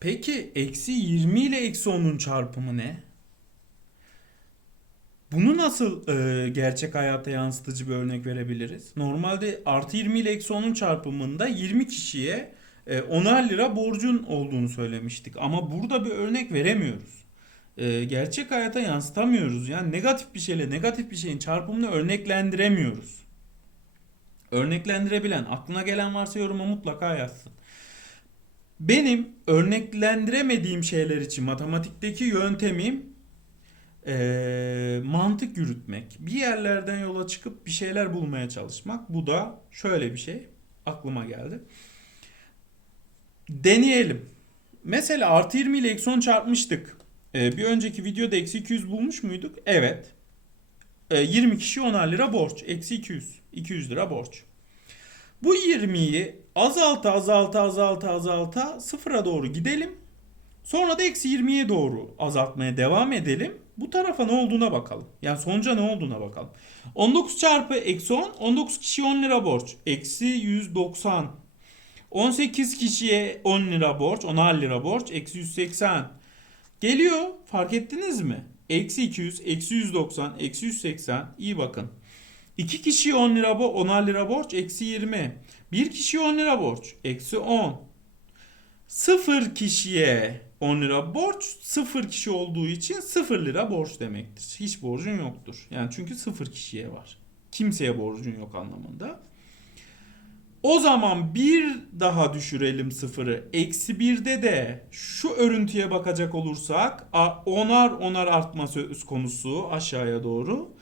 Peki eksi 20 ile eksi 10'un çarpımı ne? Bunu nasıl e, gerçek hayata yansıtıcı bir örnek verebiliriz? Normalde artı 20 ile eksi 10'un çarpımında 20 kişiye e, 10'ar lira borcun olduğunu söylemiştik. Ama burada bir örnek veremiyoruz. E, gerçek hayata yansıtamıyoruz. Yani negatif bir şeyle negatif bir şeyin çarpımını örneklendiremiyoruz. Örneklendirebilen, aklına gelen varsa yoruma mutlaka yazsın. Benim örneklendiremediğim şeyler için matematikteki yöntemim eee, mantık yürütmek. Bir yerlerden yola çıkıp bir şeyler bulmaya çalışmak. Bu da şöyle bir şey. Aklıma geldi. Deneyelim. Mesela artı 20 ile eksi 10 çarpmıştık. Ee, bir önceki videoda eksi 200 bulmuş muyduk? Evet. Ee, 20 kişi 10'ar lira borç. Eksi 200. 200 lira borç. Bu 20'yi azalta azalta azalta azalta sıfıra doğru gidelim. Sonra da eksi 20'ye doğru azaltmaya devam edelim. Bu tarafa ne olduğuna bakalım. Yani sonuca ne olduğuna bakalım. 19 çarpı eksi 10. 19 kişi 10 lira borç. Eksi 190. 18 kişiye 10 lira borç. 10'ar lira borç. Eksi 180. Geliyor. Fark ettiniz mi? Eksi 200, eksi 190, eksi 180. İyi bakın. 2 kişiye 10 lira bo 10'ar lira borç. Eksi 20. 1 kişiye 10 lira borç. Eksi 10. 0 kişiye 10 lira borç 0 kişi olduğu için 0 lira borç demektir. Hiç borcun yoktur. Yani çünkü 0 kişiye var. Kimseye borcun yok anlamında. O zaman bir daha düşürelim sıfırı. Eksi 1'de de şu örüntüye bakacak olursak onar onar artma söz konusu aşağıya doğru.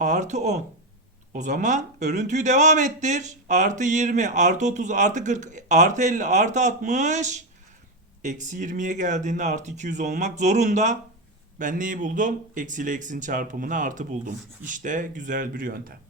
Artı 10. O zaman örüntüyü devam ettir. Artı 20, artı 30, artı 40, artı 50, artı 60. Eksi 20'ye geldiğinde artı 200 olmak zorunda. Ben neyi buldum? Eksi ile eksinin çarpımını artı buldum. İşte güzel bir yöntem.